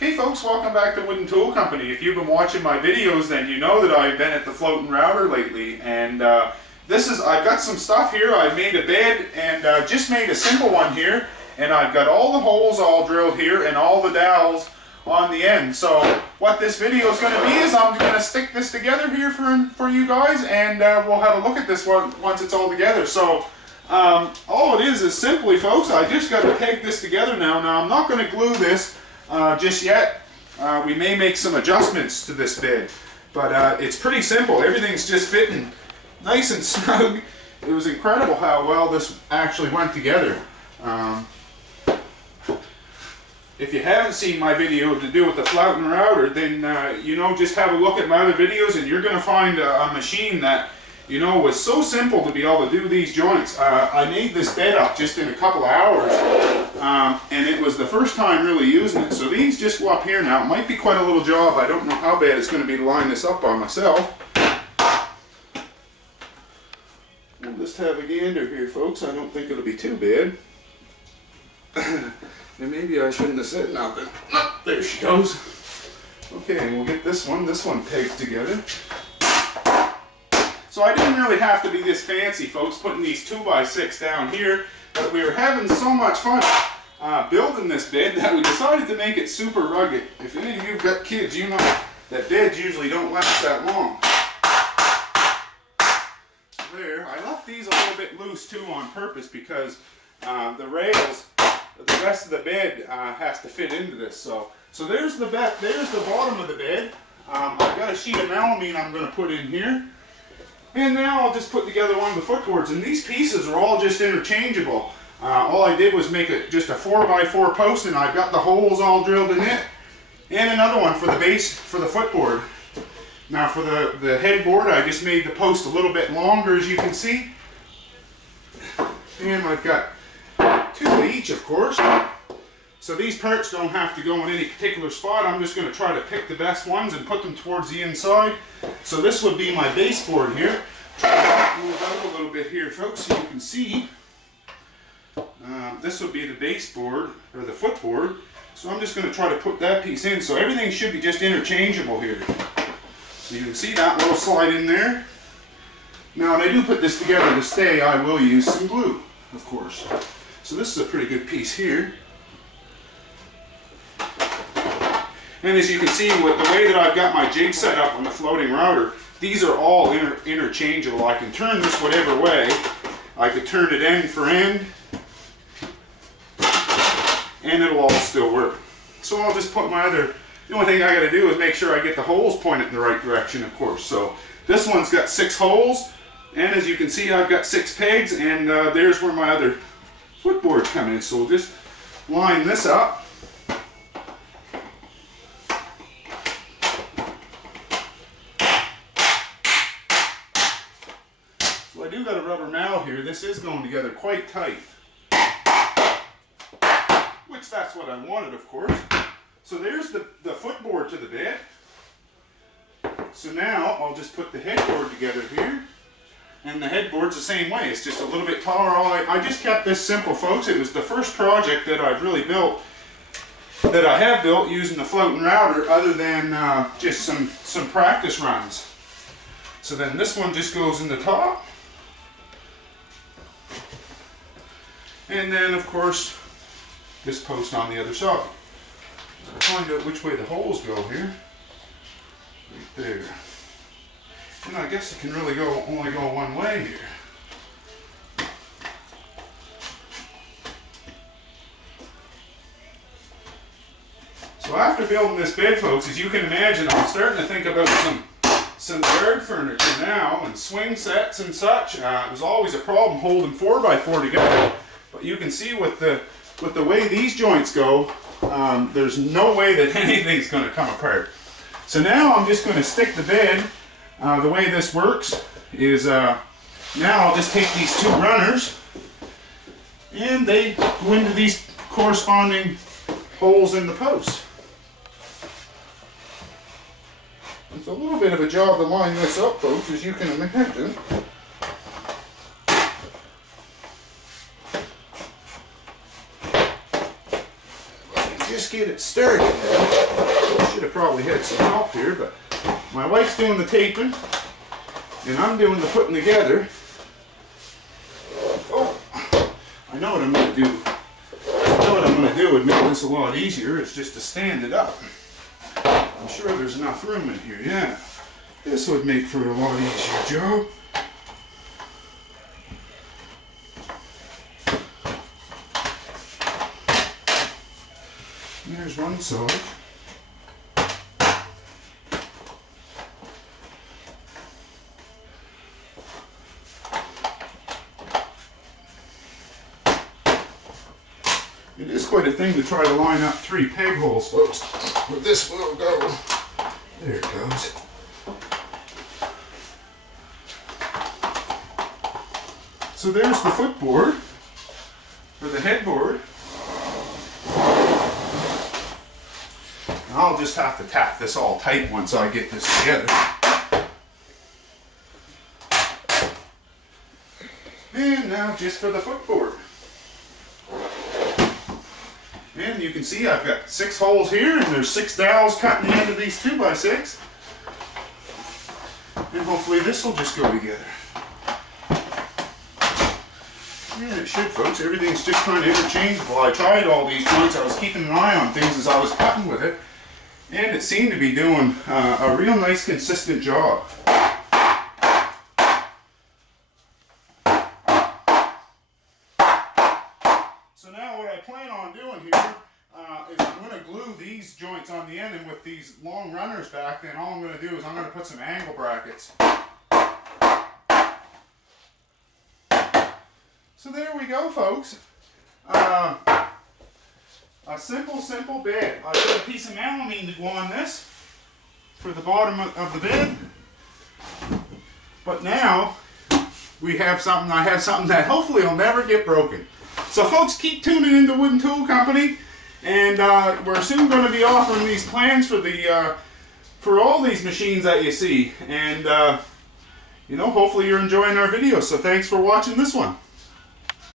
Okay folks, welcome back to Wooden Tool Company. If you've been watching my videos, then you know that I've been at the floating router lately, and I've got some stuff here. I've made a bed and just made a simple one here, and I've got all the holes all drilled here and all the dowels on the end. So what this video is going to be is I'm going to stick this together here for you guys, and we'll have a look at this one once it's all together. So all it is simply, folks, I just got to peg this together now. Now I'm not going to glue this just yet. We may make some adjustments to this bed, but it's pretty simple. Everything's just fitting nice and snug. It was incredible how well this actually went together. If you haven't seen my video to do with the floating router, then just have a look at my other videos, and you're going to find a machine that was so simple to be able to do these joints. I made this bed up just in a couple of hours, and it was the first time really using it. So these just go up here now. It might be quite a little job. I don't know how bad it's going to be to line this up on myself. We'll just have a gander here, folks. I don't think it'll be too bad. And maybe I shouldn't have said nothing. Oh, there she goes. Okay, and we'll get this one pegged together. So I didn't really have to be this fancy, folks, putting these 2x6 down here, but we were having so much fun building this bed that we decided to make it super rugged. If any of you have got kids, you know that beds usually don't last that long. There, I left these a little bit loose too on purpose because the rails, the rest of the bed has to fit into this. So there's the bottom of the bed. I've got a sheet of melamine I'm going to put in here. And now I'll just put together one of the footboards, and these pieces are all just interchangeable. All I did was make just a 4x4 post, and I've got the holes all drilled in it, and another one for the base for the footboard. Now for the headboard, I just made the post a little bit longer, as you can see, and I've got 2 of each, of course. So these parts don't have to go in any particular spot. I'm just going to try to pick the best ones and put them towards the inside. So this would be my baseboard here. Try to move out a little bit here, folks, so you can see. This would be the baseboard, or the footboard. So I'm just going to try to put that piece in. So everything should be just interchangeable here. So you can see that little slide in there. Now when I do put this together to stay, I will use some glue, of course. So this is a pretty good piece here. And as you can see, with the way that I've got my jig set up on the floating router, these are all interchangeable. I can turn this whatever way. I could turn it end for end, and it'll all still work. So I'll just put my other, the only thing I got to do is make sure I get the holes pointed in the right direction, of course. So this one's got 6 holes, and as you can see, I've got 6 pegs, and there's where my other footboards come in. So we'll just line this up. So I do got a rubber mallet here. This is going together quite tight, which that's what I wanted, of course. So there's the footboard to the bed. So now I'll just put the headboard together here. And the headboard's the same way. It's just a little bit taller. I just kept this simple, folks. It was the first project that I've really built, that I have built using the floating router, other than just some practice runs. So then this one just goes in the top. And then, of course, this post on the other side. So I'll find out which way the holes go here. Right there. And I guess it can really only go one way here. So after building this bed, folks, as you can imagine, I'm starting to think about some yard furniture now, and swing sets and such. It was always a problem holding 4x4 together. But you can see with the way these joints go, there's no way that anything's going to come apart. So now I'm just going to stick the bed. The way this works is now I'll just take these 2 runners, and they go into these corresponding holes in the post. It's a little bit of a job to line this up, folks, as you can imagine. Just get it started. should have probably had some help here, but my wife's doing the taping, and I'm doing the putting together. Oh, I know what I'm going to do. I know what I'm going to do would make this a lot easier. It's just to stand it up. I'm sure there's enough room in here, yeah. This would make for a lot easier job. There's one side. It is quite a thing to try to line up 3 peg holes, folks, but this will go. There it goes. So there's the footboard, or the headboard. I'll just have to tack this all tight once I get this together. And now just for the footboard. And you can see I've got 6 holes here, and there's 6 dowels cutting the end of these 2x6. And hopefully this will just go together. Yeah, it should, folks. Everything's just kind of interchangeable. I tried all these joints. I was keeping an eye on things as I was cutting with it. And it seemed to be doing a real nice consistent job. So now what I plan on doing here is I'm going to glue these joints on the end, and with these long runners back, then all I'm going to do is I'm going to put some angle brackets. So there we go, folks. A simple bed. I put a piece of melamine to go on this for the bottom of the bed. But now we have something. I have something that hopefully will never get broken. So folks, keep tuning into Wooden Tool Company, and we're soon going to be offering these plans for the for all these machines that you see. And you know, hopefully you're enjoying our videos. So thanks for watching this one.